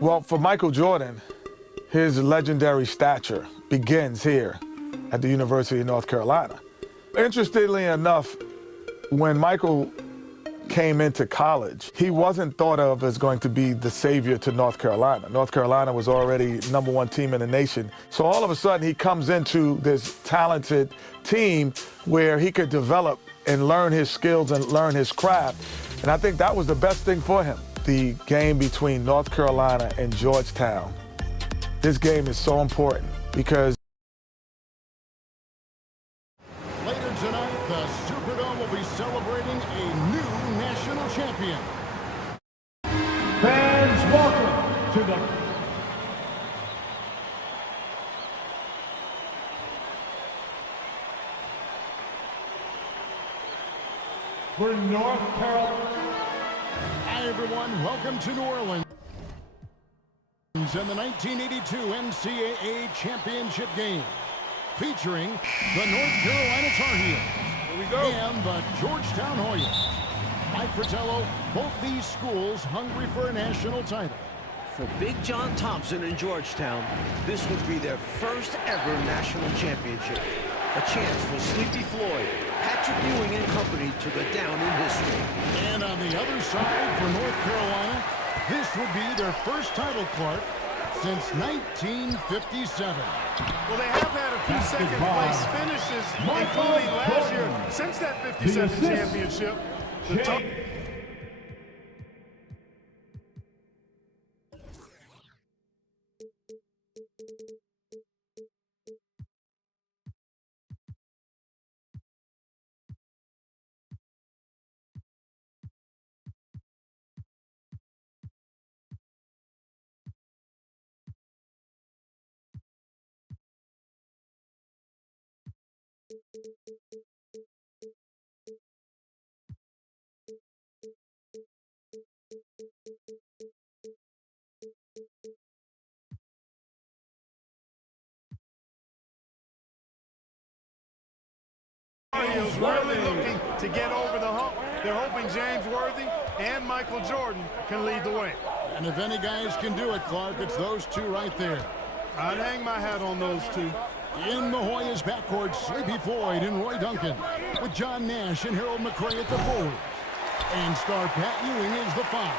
Well, for Michael Jordan, his legendary stature begins here at the University of North Carolina. Interestingly enough, when Michael came into college, he wasn't thought of as going to be the savior to North Carolina. North Carolina was already #1 team in the nation. So all of a sudden he comes into this talented team where he could develop and learn his skills and learn his craft. And I think that was the best thing for him. The game between North Carolina and Georgetown. This game is so important because later tonight, the Superdome will be celebrating a new national champion. Fans, welcome to the for North Carolina. Hi, everyone. Welcome to New Orleans and the 1982 NCAA championship game, featuring the North Carolina Tar Heels and the Georgetown Hoyas. Mike Fratello, both these schools hungry for a national title. For Big John Thompson in Georgetown, this would be their first ever national championship. A chance for Sleepy Floyd, Patrick Ewing and company to go down in history. And on the other side for North Carolina, this would be their first title, Clark, since 1957. Well, they have had a few second-place finishes, including last year. Since that 57 championship, the top... Heels really looking to get over the hump. They're hoping James Worthy and Michael Jordan can lead the way. And if any guys can do it, Clark, it's those two right there. I'd hang my hat on those two. In the Hoyas backcourt, Sleepy Floyd and Roy Duncan, with John Nash and Harold McRae at the forward. And star Pat Ewing is the 5.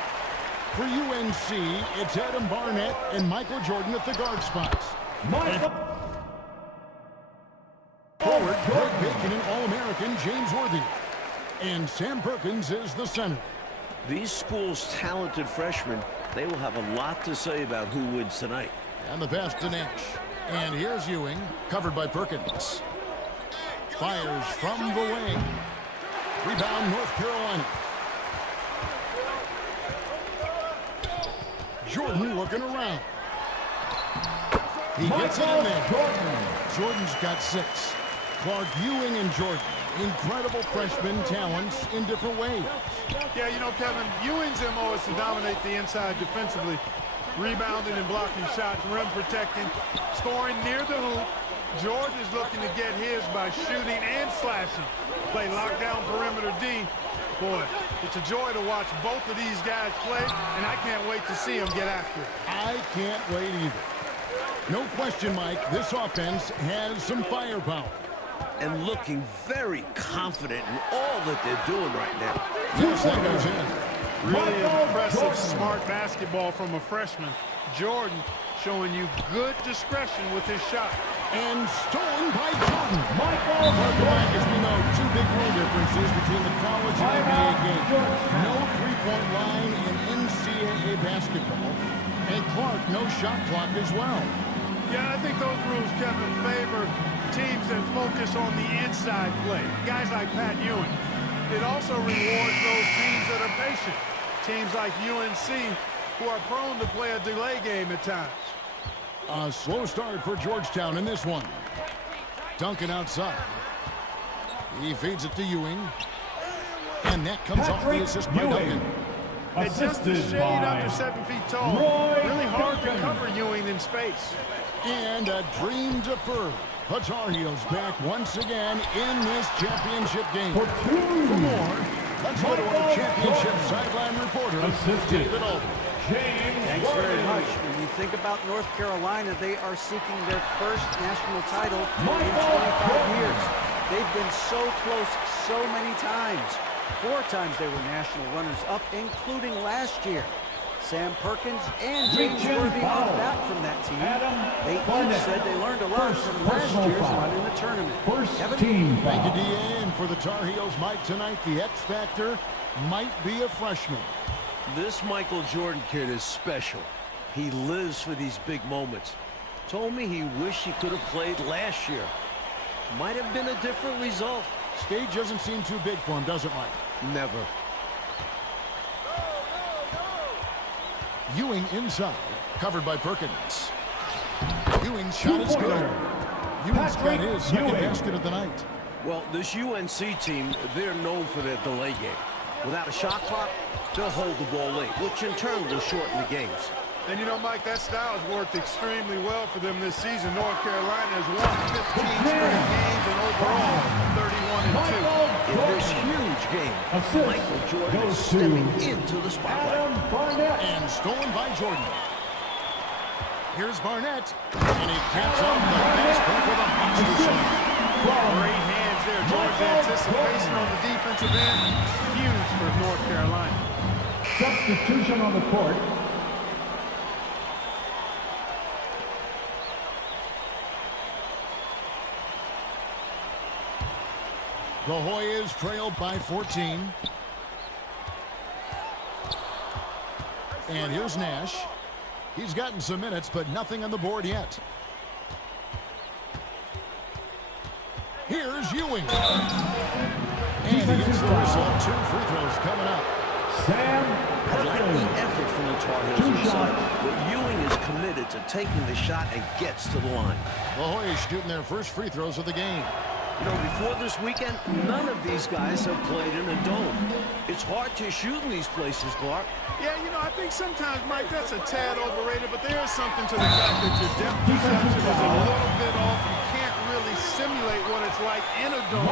For UNC, it's Adam Barnett and Michael Jordan at the guard spots. Forward, Greg Bacon and All-American James Worthy. And Sam Perkins is the center. These schools' talented freshmen, they will have a lot to say about who wins tonight. And the pass to Nash. And here's Ewing, covered by Perkins. Fires from the wing. Rebound, North Carolina. Jordan looking around. He gets it in there. Jordan's got 6. Clark, Ewing and Jordan, incredible freshman talents in different ways. Yeah, you know, Kevin, Ewing's MO is to dominate the inside defensively, rebounding and blocking shots, rim protecting, scoring near the hoop. Jordan is looking to get his by shooting and slashing. Play lockdown perimeter D. Boy, it's a joy to watch both of these guys play, and I can't wait to see them get after it. I can't wait either. No question, Mike, this offense has some firepower. And looking very confident in all that they're doing right now. Yes, that goes in. Really impressive, smart basketball from a freshman. Jordan showing you good discretion with his shot. And stolen by Jordan. Black, as we know, 2 big rule differences between the college and NBA game. No three-point line in NCAA basketball. And Clark, no shot clock as well. Yeah, I think those rules, Kevin, favor teams that focus on the inside play. Guys like Pat Ewing. It also rewards those teams that are patient. Teams like UNC who are prone to play a delay game at times. A slow start for Georgetown in this one. Duncan outside. He feeds it to Ewing. And that comes off the assist by Duncan. And just a shade under 7 feet tall. Really hard to cover Ewing in space. And a dream deferred. The Tar Heels back once again in this championship game. For more, let's go to our championship sideline reporter, David Aldridge. Thanks very much. When you think about North Carolina, they are seeking their first national title in 25 years. They've been so close so many times. 4 times they were national runners-up, including last year. Sam Perkins and James Worthy are back from that team. They each said they learned a lot from last year's run in the tournament. Thank you, D.A. And for the Tar Heels, Mike, tonight the X factor might be a freshman. This Michael Jordan kid is special. He lives for these big moments. Told me he wished he could have played last year. Might have been a different result. Stage doesn't seem too big for him, does it, Mike? Never. Ewing inside, covered by Perkins. Ewing's shot is good. Ewing's got his second basket of the night. Well, this UNC team, they're known for their delay game. Without a shot clock, they'll hold the ball late, which in turn will shorten the games. And you know, Mike, that style has worked extremely well for them this season. North Carolina has won 15 straight games and overall 31-2. In this huge game, Michael Jordan is stepping into the spotlight. And stolen by Jordan. Here's Barnett. And he caps off the basket with a monster shot. Great hands there. Georgia anticipation on the defensive end. Huge for North Carolina. Substitution on the court. The Hoyas trail by 14. And here's Nash. He's gotten some minutes, but nothing on the board yet. Here's Ewing. And he gets the whistle. 2 free throws coming up. I like the effort from the Tar Heels inside, but Ewing is committed to taking the shot and gets to the line. The Hoyas shooting their first free throws of the game. You know, before this weekend, none of these guys have played in a dome. It's hard to shoot in these places, Clark. Yeah, you know, I think sometimes, Mike, that's a tad overrated, but there is something to the fact that your depth perception is a little bit off. You can't really simulate what it's like in a dome.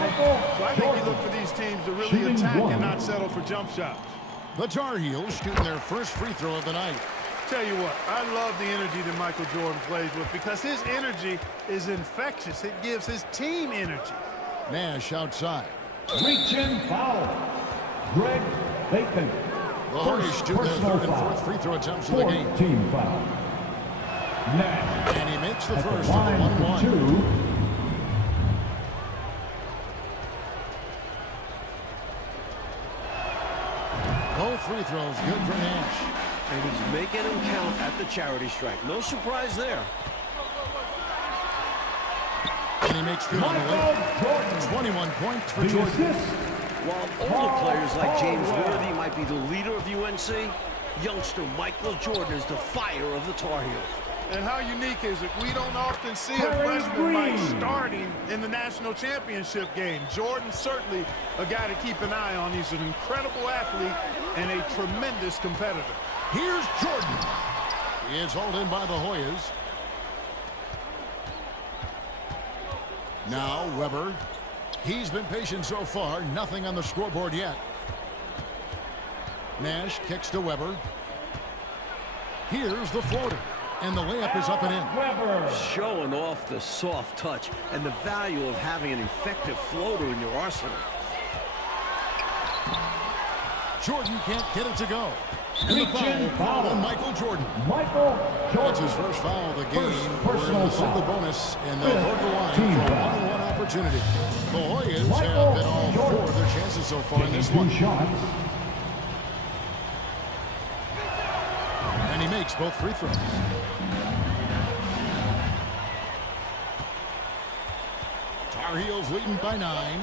So I think you look for these teams to really attack and not settle for jump shots. The Tar Heels shooting their first free throw of the night. Tell you what, I love the energy that Michael Jordan plays with because his energy is infectious. It gives his team energy. Nash outside. Reach-in foul. Greg Bacon. The Hoyas shooting their third and fourth free throw attempts of the game. Team foul. Nash. And he makes the first of the 1-1. Both free throws good for Nash. And he's making them count at the charity stripe. No surprise there. And he makes good on the layup. 21 points for Jordan. While older players like James Worthy might be the leader of UNC, youngster Michael Jordan is the fire of the Tar Heels. And how unique is it? We don't often see a freshman Mike starting in the national championship game. Jordan certainly a guy to keep an eye on. He's an incredible athlete and a tremendous competitor. Here's Jordan. He is hauled in by the Hoyas. Now Weber. He's been patient so far. Nothing on the scoreboard yet. Nash kicks to Weber. Here's the floater. And the layup is up and in. Weber. Showing off the soft touch and the value of having an effective floater in your arsenal. Jordan can't get it to go. And the foul on Michael Jordan. That's his first foul of the game. We're in the single bonus, and they'll go to the line for a one-on-one opportunity. The Hoyas have been all 4 of their chances so far in this one. And he makes both free throws. Tar Heels leading by 9.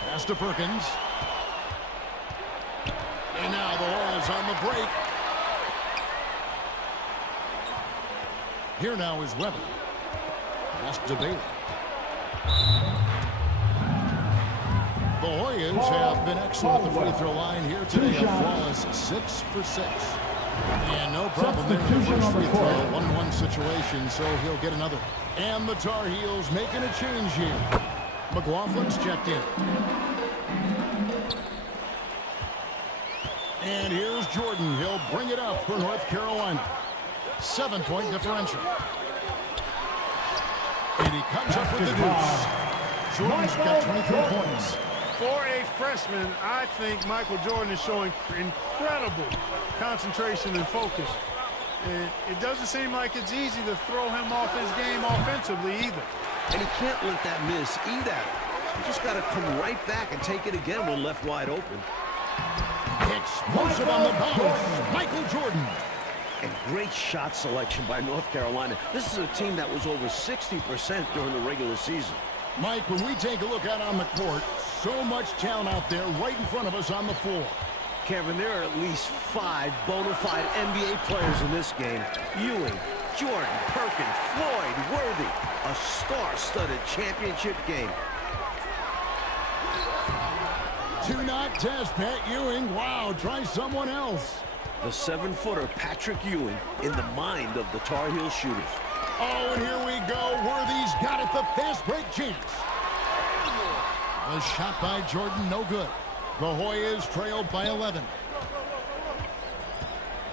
Pass to Perkins. And now the Hoyas on the break. Here now is Weber. Pass to Bailey. The Hoyas have been excellent at the free throw line here today. A flawless 6 for 6. And no problem there in the first free throw. 1-1 situation, so he'll get another. And the Tar Heels making a change here. McLaughlin's checked in. And here's Jordan. He'll bring it up for North Carolina. 7-point differential. And he comes up with the deuce. Jordan's got 23 points. For a freshman, I think Michael Jordan is showing incredible concentration and focus. And it doesn't seem like it's easy to throw him off his game offensively either. And he can't let that miss eat at him. He just got to come right back and take it again when left wide open. Explosive on the bounce. Michael Jordan. And great shot selection by North Carolina. This is a team that was over 60% during the regular season. Mike, when we take a look out on the court, so much talent out there right in front of us on the floor. Kevin, there are at least 5 bona fide NBA players in this game. Ewing, Jordan, Perkins, Floyd, Worthy. A star-studded championship game. Do not test Pat Ewing. Wow, try someone else. The 7-footer Patrick Ewing in the mind of the Tar Heel shooters. Oh, and here we go. Worthy's got it, the fast break chance. The shot by Jordan, no good. The Hoyas trailed by 11.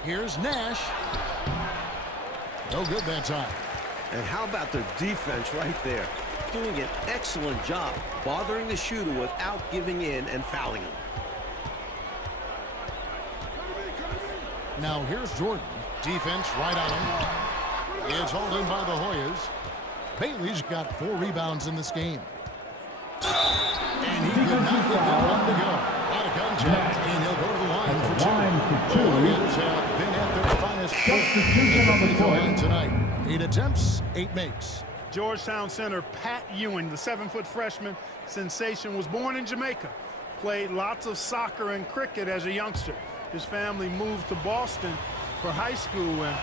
Here's Nash. No good that time. And how about their defense right there? Doing an excellent job bothering the shooter without giving in and fouling him. Now here's Jordan. Defense right on him. It's hauled in by the Hoyas. Bailey's got 4 rebounds in this game. And he could not get that one to go. Out of contact, and he'll go to the line for 2. The Hoyas have been at their finest Substitution on the court tonight. 8 attempts, 8 makes. Georgetown center Pat Ewing, the 7-foot freshman sensation, was born in Jamaica. Played lots of soccer and cricket as a youngster. His family moved to Boston for high school, and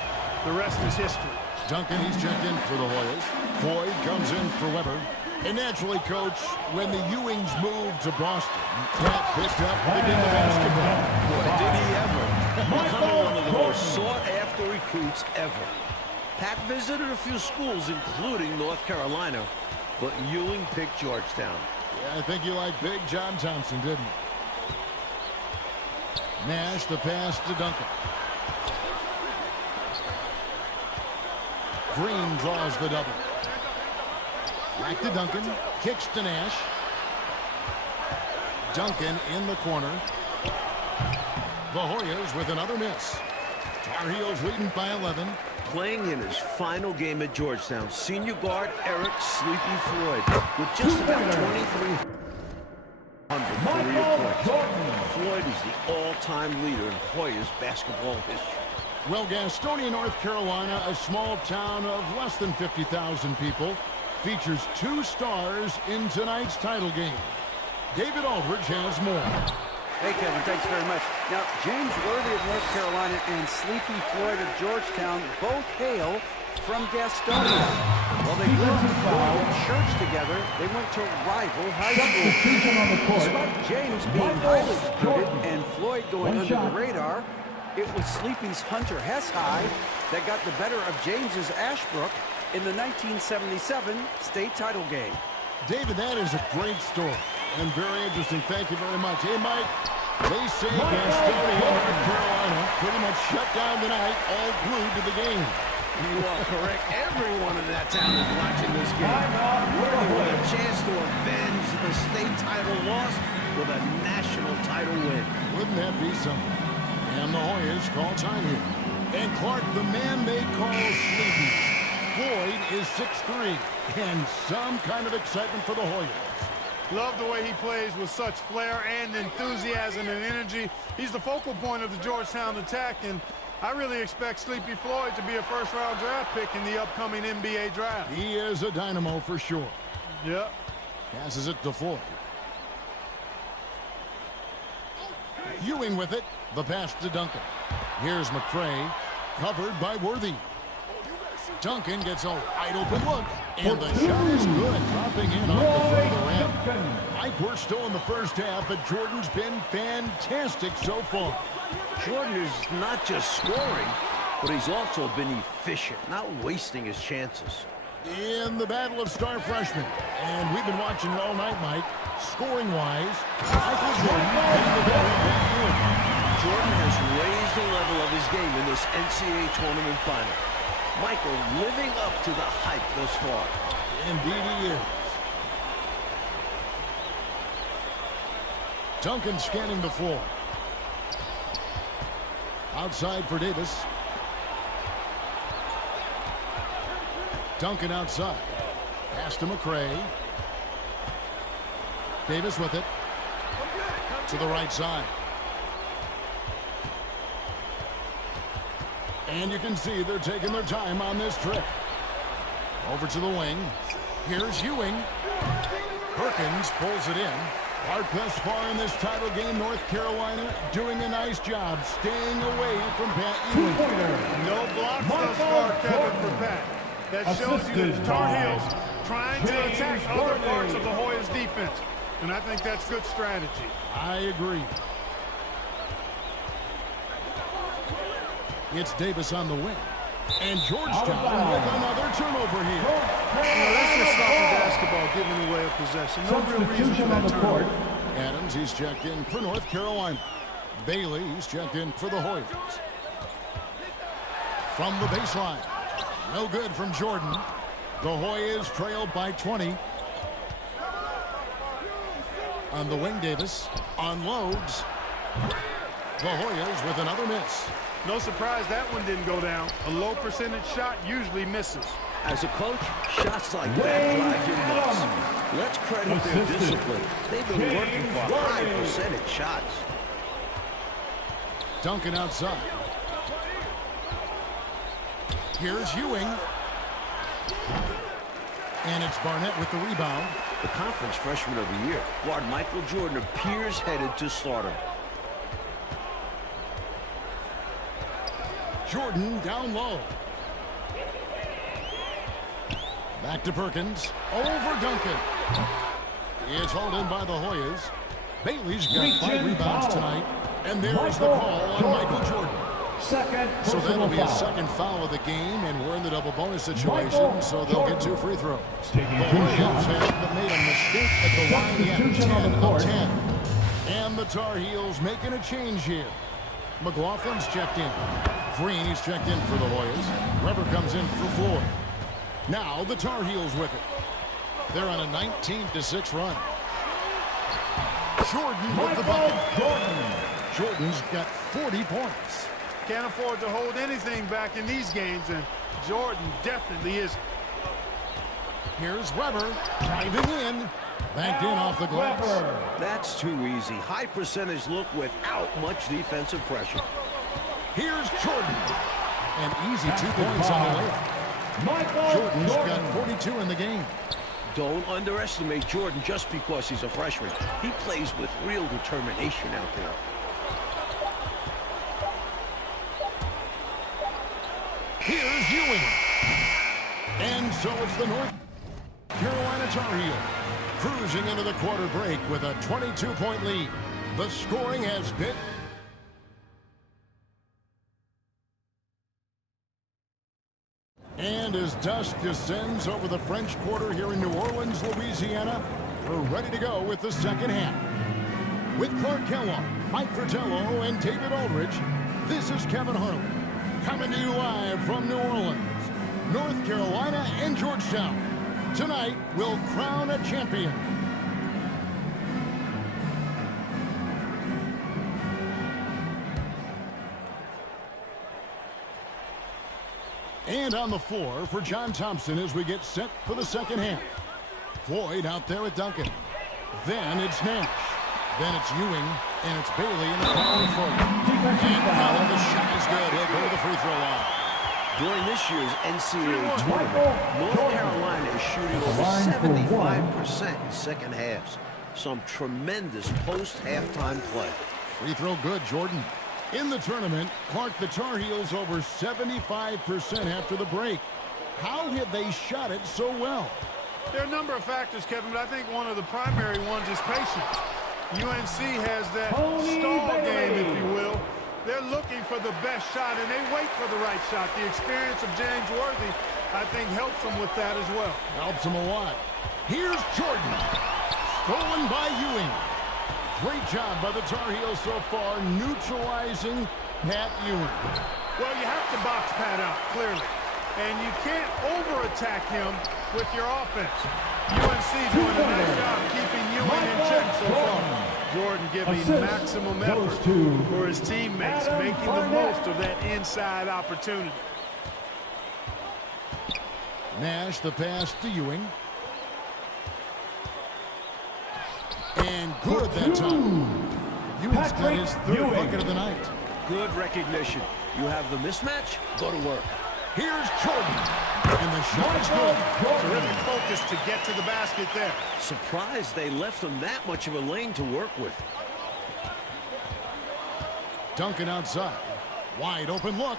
the rest is history. Duncan, he's checked in for the Hoyas. Floyd comes in for Weber. And naturally, Coach, when the Ewings moved to Boston, Pat picked up the game of basketball. Boy, did he ever. Becoming one of the most sought-after recruits ever. Pat visited a few schools, including North Carolina, but Ewing picked Georgetown. Yeah, I think you liked Big John Thompson, didn't you? Nash, the pass to Duncan. Green draws the double. Back to Duncan. Kicks to Nash. Duncan in the corner. The Hoyas with another miss. Tar Heels leading by 11. Playing in his final game at Georgetown, senior guard Eric Sleepy Floyd with just about 2,300 career points. Floyd is the all-time leader in Hoyas basketball history. Well, Gastonia, North Carolina, a small town of less than 50,000 people, features 2 stars in tonight's title game. David Aldridge has more. Hey, Kevin, thanks very much. Now, James Worthy of North Carolina and Sleepy Floyd of Georgetown both hail from Gastonia. While they grew up going to church together, they went to rival high school. Despite James being highly recruited and Floyd going under the radar, it was Sleepy's Hunter Hess High that got the better of James's Ashbrook in the 1977 state title game. David, that is a great story and very interesting. Thank you very much. Hey, Mike, they say Gastonia, North Carolina, pretty much shut down tonight, all glued to the game. You are correct. Everyone in that town is watching this game. Worthy with a chance to avenge the state title loss with a national title win. Wouldn't that be something? And the Hoyas call time here. And Clark, the man they call Sleepy. Floyd is 6'3", and some kind of excitement for the Hoyas. Love the way he plays with such flair and enthusiasm and energy. He's the focal point of the Georgetown attack, and I really expect Sleepy Floyd to be a first-round draft pick in the upcoming NBA draft. He is a dynamo for sure. Yep. Passes it to Floyd. Ewing with it. The pass to Duncan. Here's McCray, covered by Worthy. Duncan gets a wide open look, and the shot is good, dropping in off the further end. Mike, we're still in the first half, but Jordan's been fantastic so far. Jordan is not just scoring, but he's also been efficient, not wasting his chances. In the battle of star freshmen, and we've been watching it all night, Mike. Scoring-wise, Michael Jordan and the battle of Pat Ewing. Jordan has raised the level of his game in this NCAA tournament final. Michael living up to the hype thus far. Indeed he is. Duncan scanning the floor. Outside for Davis. Duncan outside. Pass to McRae. Davis with it. To the right side. And you can see they're taking their time on this trip. Over to the wing. Here's Ewing. Perkins pulls it in. Clark thus far in this title game, North Carolina doing a nice job staying away from Pat Ewing. No blocks thus far, Kevin, for Pat. That shows you that the Tar Heels trying to attack other parts of the Hoyas defense. And I think that's good strategy. I agree. It's Davis on the wing. And Georgetown with another turnover here. That's just sloppy basketball, giving away a possession. No real reason for that turnover. Adams, he's checked in for North Carolina. Bailey, he's checked in for the Hoyas. From the baseline. No good from Jordan. The Hoyas trailed by 20. On the wing, Davis unloads. The Hoyas with another miss. No surprise that one didn't go down. A low percentage shot usually misses. As a coach, shots like that drive you nuts. Let's credit their discipline. They've been working for high percentage shots. Duncan outside. Here's Ewing. And it's Barnett with the rebound. The conference freshman of the year, guard Michael Jordan appears headed to stardom. Jordan down low. Back to Perkins. Over Duncan. It's hauled in by the Hoyas. Bailey's got 5 rebounds tonight. And there's the call on Michael Jordan. So that'll be a second foul of the game, and we're in the double bonus situation, so they'll get 2 free throws. The Hoyas have made a mistake at the line yet. 10 of 10. And the Tar Heels making a change here. McLaughlin's checked in. Green, he's checked in for the Hoyas. Weber comes in for Floyd. Now the Tar Heels with it. They're on a 19-6 run. Jordan with the bucket. Jordan's got 40 points. Can't afford to hold anything back in these games, and Jordan definitely is. Here's Weber driving in. Backed in off the glass. That's too easy. High percentage look without much defensive pressure. Here's Jordan. An easy 2 points on the layup. Jordan's got 42 in the game. Don't underestimate Jordan just because he's a freshman. He plays with real determination out there. Here's Ewing. And so it's the North Carolina Tar Heels cruising into the quarter break with a 22-point lead. The scoring has been... And as dusk descends over the French Quarter here in New Orleans, Louisiana, we're ready to go with the second half. With Clark Kellogg, Mike Fratello, and David Aldridge, this is Kevin Harlan, coming to you live from New Orleans, North Carolina, and Georgetown. Tonight, we'll crown a champion. And on the floor for John Thompson as we get set for the second half. Floyd out there with Duncan. Then it's Nash. Then it's Ewing, and it's Bailey in the power forward. And Collin, the shot is good. He'll go to the free throw line. During this year's NCAA tournament, North Carolina is shooting over 75% in second halves. Some tremendous post-halftime play. Free throw good, Jordan. In the tournament, Clark, the Tar Heels over 75% after the break. How have they shot it so well? There are a number of factors, Kevin, but I think one of the primary ones is patience. UNC has that stall game, if you will. They're looking for the best shot, and they wait for the right shot. The experience of James Worthy, I think, helps them with that as well. Helps them a lot. Here's Jordan. Stolen by Ewing. Great job by the Tar Heels so far, neutralizing Pat Ewing. Well, you have to box Pat out, clearly. And you can't over-attack him with your offense. UNC doing a nice job keeping Ewing in check so far. Jordan giving maximum effort for his teammates, making the most of that inside opportunity. Nash, the pass to Ewing. And good that time. Ewing's got his third bucket of the night. Good recognition. You have the mismatch, go to work. Here's Jordan. And the shot is good. Terrific focus to get to the basket there. Surprised they left him that much of a lane to work with. Duncan outside. Wide open look.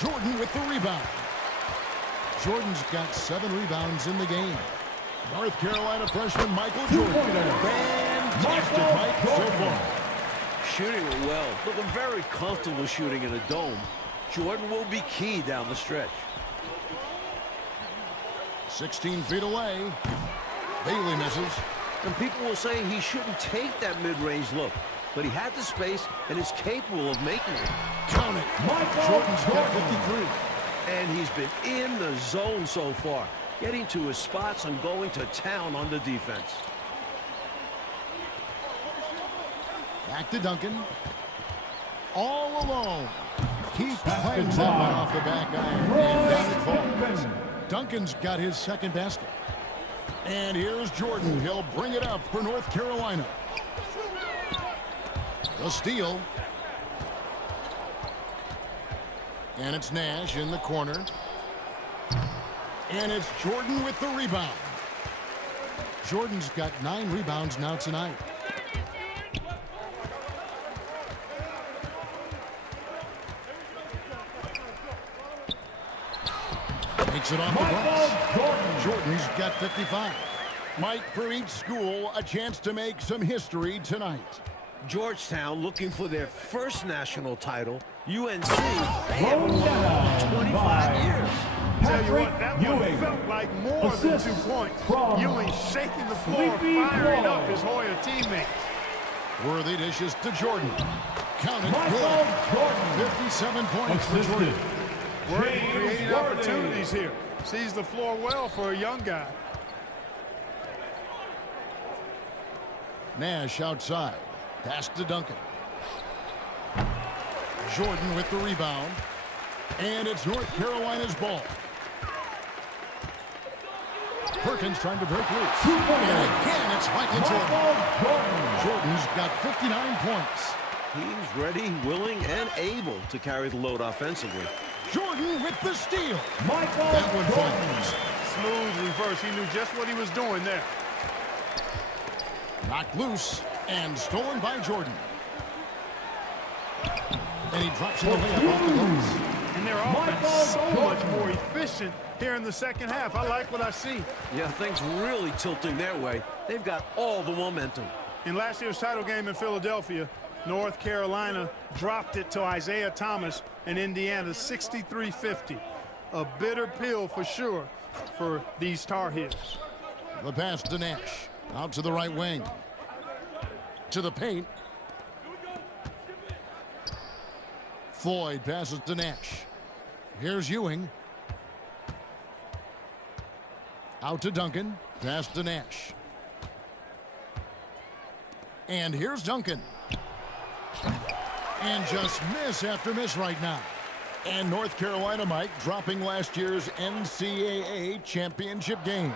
Jordan with the rebound. Jordan's got 7 rebounds in the game. North Carolina freshman Michael Jordan. Fantastic, Mike, so far. Shooting it well. Looking very comfortable shooting in a dome. Jordan will be key down the stretch. 16 feet away. Bailey misses. And people will say he shouldn't take that mid-range look. But he had the space and is capable of making it. Count it. Jordan's got 53. And he's been in the zone so far, getting to his spots and going to town on the defense. Back to Duncan. All alone. He claims that one off the back iron, and down it falls. Duncan's got his second basket. And here's Jordan. He'll bring it up for North Carolina. The steal. And it's Nash in the corner. And it's Jordan with the rebound. Jordan's got 9 rebounds now tonight. Takes it off the glass. Jordan's got 55. Mike, for each school, a chance to make some history tonight. Georgetown looking for their first national title. UNC, they haven't won in 25 years. Tell you what, that one felt like more than 2 points. Ewing shaking the floor, firing up his Hoya teammates. Worthy dishes to Jordan. Count it good. 57 points for Jordan. Worthy creating opportunities here. Sees the floor well for a young guy. Nash outside. Pass to Duncan. Jordan with the rebound. And it's North Carolina's ball. Perkins trying to break loose. And again, it's Michael Jordan. Jordan's got 59 points. He's ready, willing, and able to carry the load offensively. Jordan with the steal. That one falls. Smooth reverse. He knew just what he was doing there. Knocked loose and stolen by Jordan. And he drops it away off the glass. And their offense so much more efficient here in the second half. I like what I see. Yeah, things really tilting their way. They've got all the momentum. In last year's title game in Philadelphia, North Carolina dropped it to Isaiah Thomas and Indiana 63-50. A bitter pill for sure for these Tar Heels. The pass to Nash. Out to the right wing. To the paint. Floyd passes to Nash. Here's Ewing. Out to Duncan. Pass to Nash. And here's Duncan. And just miss after miss right now. And North Carolina, Mike, dropping last year's NCAA championship game.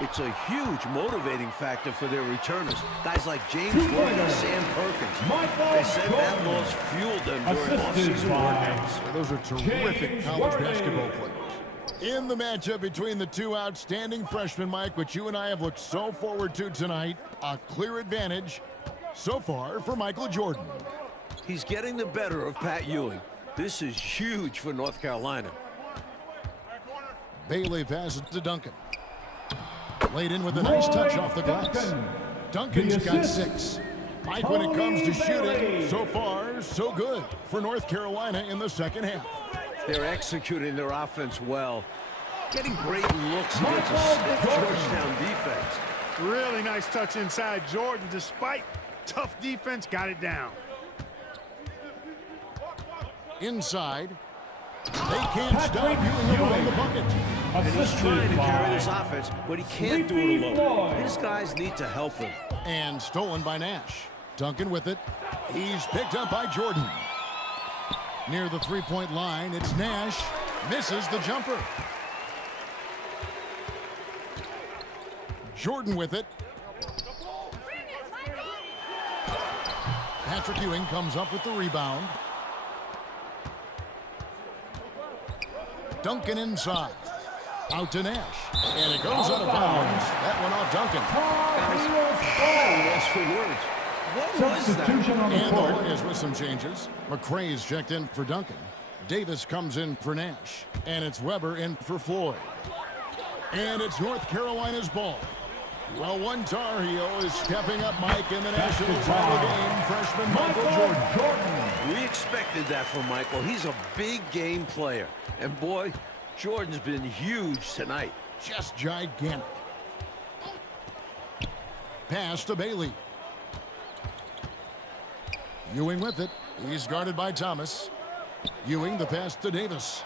It's a huge motivating factor for their returners. Guys like James Worthy and Sam Perkins. They said that loss fueled them during off-season workouts. Those are terrific college basketball players. In the matchup between the two outstanding freshmen, Mike, which you and I have looked so forward to tonight, a clear advantage so far for Michael Jordan. He's getting the better of Pat Ewing. This is huge for North Carolina. Bailey passes to Duncan. Laid in with a nice touch off the glass. Duncan's got 6. Mike, when it comes to shooting, so far, so good for North Carolina in the second half. They're executing their offense well. Getting great looks against a stiff Georgetown defense. Really nice touch inside. Jordan, despite tough defense, got it down. Inside. They can't stop Ewing around the bucket. And he's trying to carry this offense, but he can't do it alone. His guys need to help him. And stolen by Nash. Duncan with it. He's picked up by Jordan. Near the three-point line, it's Nash. Misses the jumper. Jordan with it. Patrick Ewing comes up with the rebound. Duncan inside. Out to Nash. And it goes out of bounds. That one off Duncan. Lost for words. What was that? And the Hoyas with some changes. McRae's checked in for Duncan. Davis comes in for Nash. And it's Weber in for Floyd. And it's North Carolina's ball. Well, one Tar Heel is stepping up, Mike, in the national title game. Freshman Michael Jordan. We expected that from Michael. He's a big game player. And boy, Jordan's been huge tonight. Just gigantic. Pass to Bailey. Ewing with it. He's guarded by Thomas. Ewing, the pass to Davis.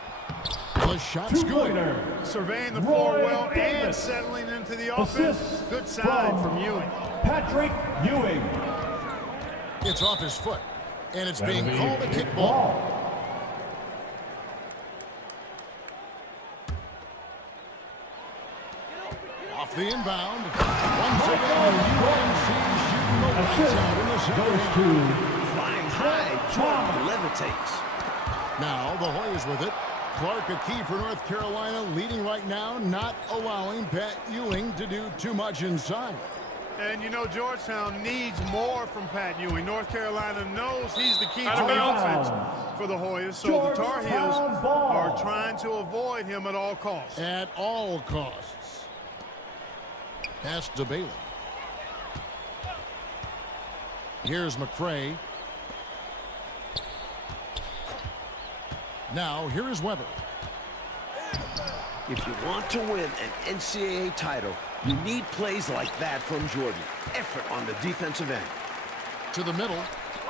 The shot's good. Surveying the floor well and settling into the offense. Good sign from Ewing. Patrick Ewing. It's off his foot, and it's being called a kickball. Off the inbound. Once again, UNC shooting the lights out in the second. Flying high, Jordan levitates. Now the Hoyas with it. Clark, a key for North Carolina, leading right now, not allowing Pat Ewing to do too much inside. And you know Georgetown needs more from Pat Ewing. North Carolina knows he's the key to the offense for the Hoyas, so the Tar Heels are trying to avoid him at all costs. At all costs. Pass to Bailey. Here's McRae. Now, here is Weber. If you want to win an NCAA title, you need plays like that from Jordan. Effort on the defensive end. To the middle.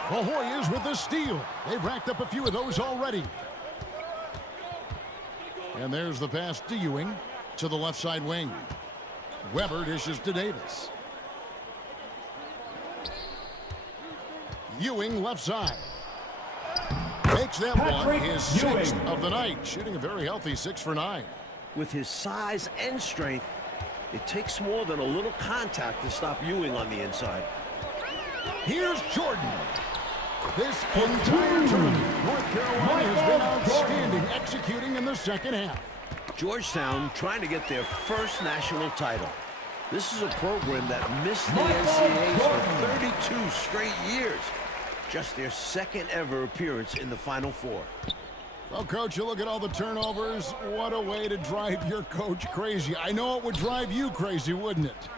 The Hoyas with the steal. They've racked up a few of those already. And there's the pass to Ewing. To the left side wing. Weber dishes to Davis. Ewing left side. Makes that one his sixth of the night, shooting a very healthy 6 for 9. With his size and strength, it takes more than a little contact to stop Ewing on the inside. Here's Jordan. This entire tournament, North Carolina has been outstanding, executing in the second half. Georgetown trying to get their first national title. This is a program that missed the NCAAs for 32 straight years. Just their second ever appearance in the Final Four. Well, Coach, you look at all the turnovers. What a way to drive your coach crazy. I know it would drive you crazy, wouldn't it?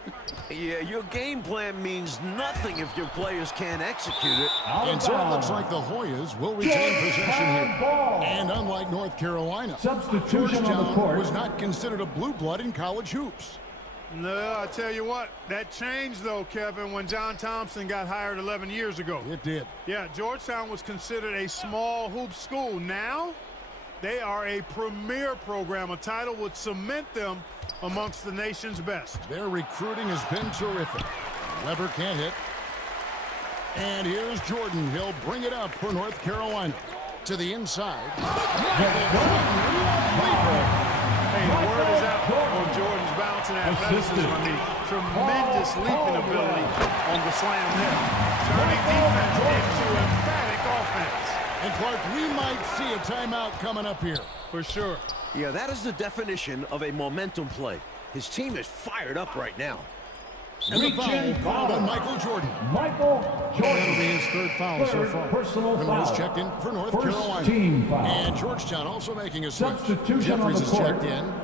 Yeah, your game plan means nothing if your players can't execute it. And so it looks like the Hoyas will retain possession here. And unlike North Carolina, Georgetown was not considered a blue blood in college hoops. No, I tell you what, that changed though, Kevin, when John Thompson got hired 11 years ago. It did. Yeah, Georgetown was considered a small hoop school. Now, they are a premier program. A title would cement them amongst the nation's best. Their recruiting has been terrific. Weber can't hit. And here's Jordan. He'll bring it up for North Carolina. To the inside. Hey, the word is out on Jordan's bouncing athleticism. I mean, tremendous leaping ability on the slam there. Turning defense into emphatic offense. And Clark, we might see a timeout coming up here. For sure. Yeah, that is the definition of a momentum play. His team is fired up right now. And the foul called on Michael Jordan. Michael Jordan. That'll be his third foul so far. Personal foul. He's checked in for North First Carolina. Team foul. And Georgetown also making a switch. Substitution on Jeffries the is court. checked in.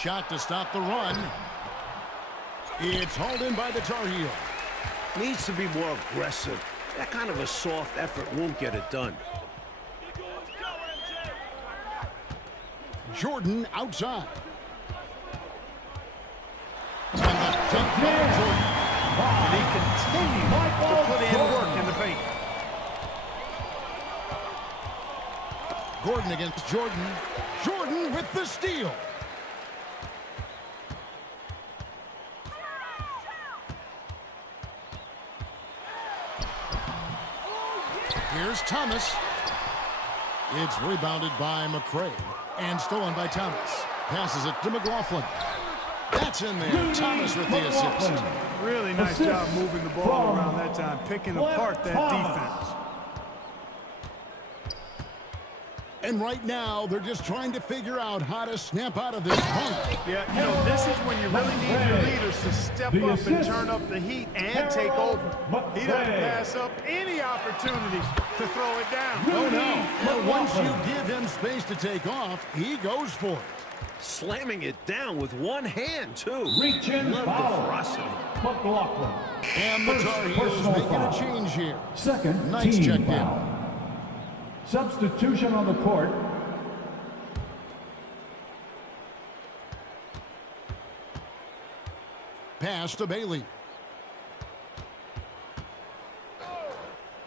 Shot to stop the run. It's hauled in by the Tar Heel. Needs to be more aggressive. That kind of a soft effort won't get it done. Jordan outside. And the dunk by Jordan. And he continues to put in work in the paint. Gordon against Jordan. Jordan with the steal. Here's Thomas. It's rebounded by McCray and stolen by Thomas. Passes it to McLaughlin. That's in there. Thomas with the assist. Really nice job moving the ball around that time, picking apart that defense. And right now, they're just trying to figure out how to snap out of this punt. Yeah, you know, this is when you really need your leaders to step up and turn up the heat and take over. He doesn't pass up any opportunities to throw it down. Oh, no. And once you give him space to take off, he goes for it. Slamming it down with one hand, too. Reach in, Love the foul. ferocity. McLaughlin. And the Tar Heels making a change here. Second Nice team check foul. Substitution on the court. Pass to Bailey.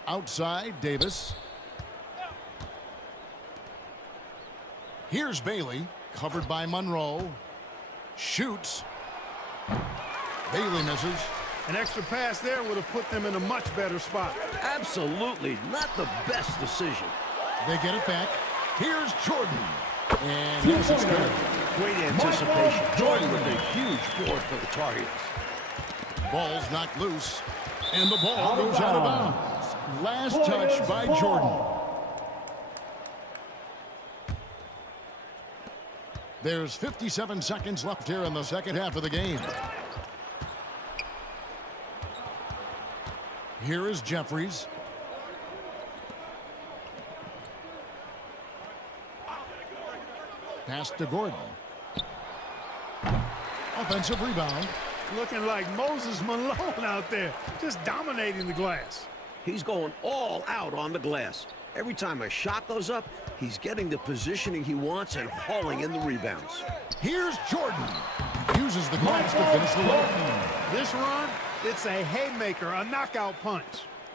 Outside, Davis. Here's Bailey, covered by Monroe. Shoots. Bailey misses. An extra pass there would have put them in a much better spot. Absolutely not the best decision. They get it back. Here's Jordan. And yes, it's good. Great anticipation. Jordan with a huge board for the Tar Heels. Ball's knocked loose. And the ball goes out of bounds. Last touch by Jordan. There's 57 seconds left here in the second half of the game. Here is Jeffries. Pass to Gordon. Offensive rebound. Looking like Moses Malone out there, just dominating the glass. He's going all out on the glass. Every time a shot goes up, he's getting the positioning he wants and hauling in the rebounds. Here's Jordan. Uses the glass to finish the run. This run, it's a haymaker, a knockout punch.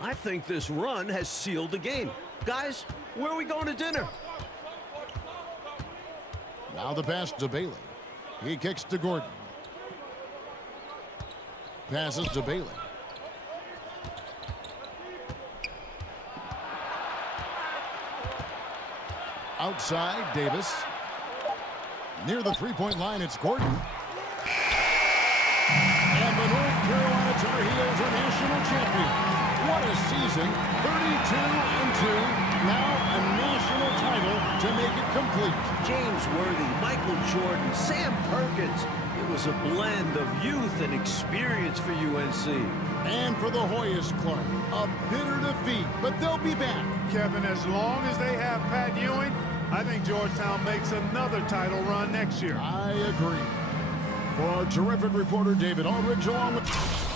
I think this run has sealed the game. Guys, where are we going to dinner? Now the pass to Bailey. He kicks to Gordon. Passes to Bailey. Outside, Davis. Near the three-point line, it's Gordon. And the North Carolina Tar Heels are national champion. What a season. 32-2. Now a national title to make it complete. James Worthy, Michael Jordan, Sam Perkins. It was a blend of youth and experience for UNC. And for the Hoyas, Clark, a bitter defeat, but they'll be back. Kevin, as long as they have Pat Ewing, I think Georgetown makes another title run next year. I agree. For our terrific reporter, David Aldridge, along with...